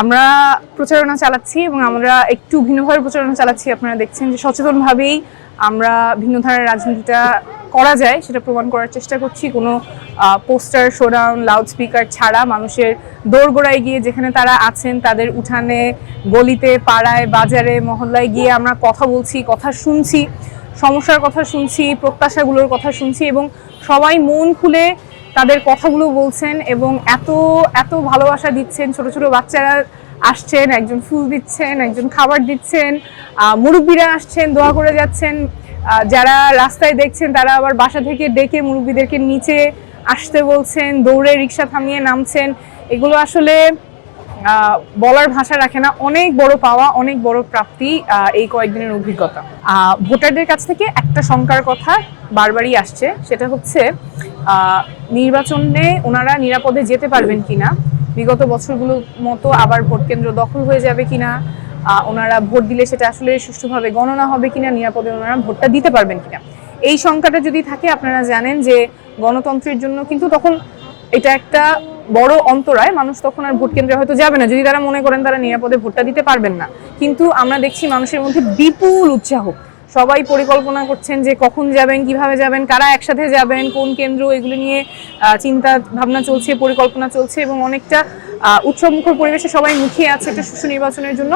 আমরা প্রচারণা চালাচ্ছি এবং আমরা একটু ভিন্নভাবে প্রচারণা চালাচ্ছি। আপনারা দেখছেন যে সচেতনভাবেই আমরা ভিন্ন ধারার রাজনীতিটা করা যায় সেটা প্রমাণ করার চেষ্টা করছি। কোনো পোস্টার, শোডাউন, লাউড স্পিকার ছাড়া মানুষের দোরগোড়ায় গিয়ে যেখানে তারা আছেন তাদের উঠানে, গলিতে, পাড়ায়, বাজারে, মহল্লায় গিয়ে আমরা কথা বলছি, কথা শুনছি, সমস্যার কথা শুনছি, প্রত্যাশাগুলোর কথা শুনছি এবং সবাই মন খুলে তাদের কথাগুলো বলছেন এবং এত এত ভালোবাসা দিচ্ছেন। ছোট ছোট বাচ্চারা আসছেন, একজন ফুল দিচ্ছেন, একজন খাবার দিচ্ছেন, মুরব্বীরা আসছেন, দোয়া করে যাচ্ছেন। যারা রাস্তায় দেখছেন তারা আবার বাসা থেকে ডেকে মুরব্বীদেরকে নিচে আসতে বলছেন, দৌড়ে রিক্সা থামিয়ে নামছেন। এগুলো আসলে বলার ভাষা রাখে না। অনেক বড় পাওয়া, অনেক বড় প্রাপ্তি এই কয়েকদিনের অভিজ্ঞতা। ভোটারদের কাছ থেকে একটা শঙ্কার কথা বারবারই আসছে, সেটা হচ্ছে নির্বাচনে ওনারা নিরাপদে যেতে পারবেন কিনা, বিগত বছরগুলোর মতো আবার ভোট কেন্দ্র দখল হয়ে যাবে কিনা, ওনারা ভোট দিলে সেটা আসলে সুষ্ঠুভাবে গণনা হবে কিনা, নিরাপদে ওনারা ভোটটা দিতে পারবেন কিনা। এই শঙ্কাটা যদি থাকে, আপনারা জানেন যে গণতন্ত্রের জন্য কিন্তু তখন এটা একটা বড় অন্তরায়। মানুষ তখন আর ভোট কেন্দ্রে হয়তো যাবে না যদি তারা মনে করেন তারা নিরাপদে ভোটটা দিতে পারবেন না। কিন্তু আমরা দেখছি মানুষের মধ্যে বিপুল উৎসাহ, সবাই পরিকল্পনা করছেন যে কখন যাবেন, কিভাবে যাবেন, কারা একসাথে যাবেন, কোন কেন্দ্র, এগুলো নিয়ে চিন্তা ভাবনা চলছে, পরিকল্পনা চলছে এবং অনেকটা উৎসবমুখর পরিবেশে সবাই মুখিয়ে আছে একটা সুষ্ঠু নির্বাচনের জন্য।